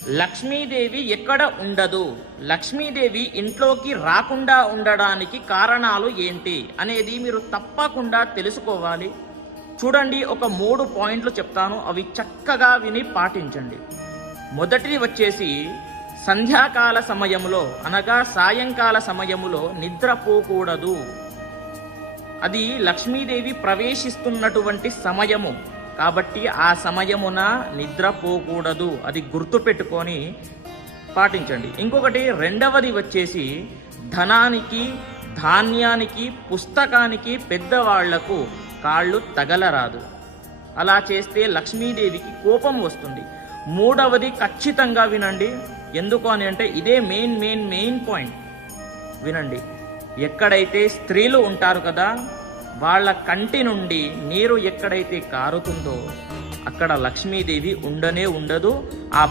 లక్ష్మీదేవి ఎక్కడ ఉండదు, లక్ష్మీదేవి ఇంట్లోకి రాకుండా ఉండడానికి కారణాలు ఏంటి అనేది మీరు తప్పకుండా తెలుసుకోవాలి. చూడండి, ఒక 3 పాయింట్లు చెప్తాను, అవి చక్కగా విని పాటించండి. మొదటిది వచ్చేసి సంధ్యాకాల సమయంలో అనగా సాయంకాల సమయములో నిద్రపోకూడదు. అది లక్ష్మీదేవి ప్రవేశిస్తున్నటువంటి సమయము కాబట్టి ఆ సమయమున నిద్రపోకూడదు. అది గుర్తుపెట్టుకొని పాటించండి. ఇంకొకటి రెండవది వచ్చేసి ధనానికి, ధాన్యానికి, పుస్తకానికి పెద్దవాళ్లకు కాళ్ళు తగలరాదు. అలా చేస్తే లక్ష్మీదేవికి కోపం వస్తుంది. మూడవది ఖచ్చితంగా వినండి, ఎందుకు అని అంటే ఇదే మెయిన్ పాయింట్. వినండి, ఎక్కడైతే స్త్రీలు ఉంటారు కదా, వాళ్ళ కంటి నుండి నీరు ఎక్కడైతే కారుతుందో అక్కడ లక్ష్మీదేవి ఉండనే ఉండదు. ఆ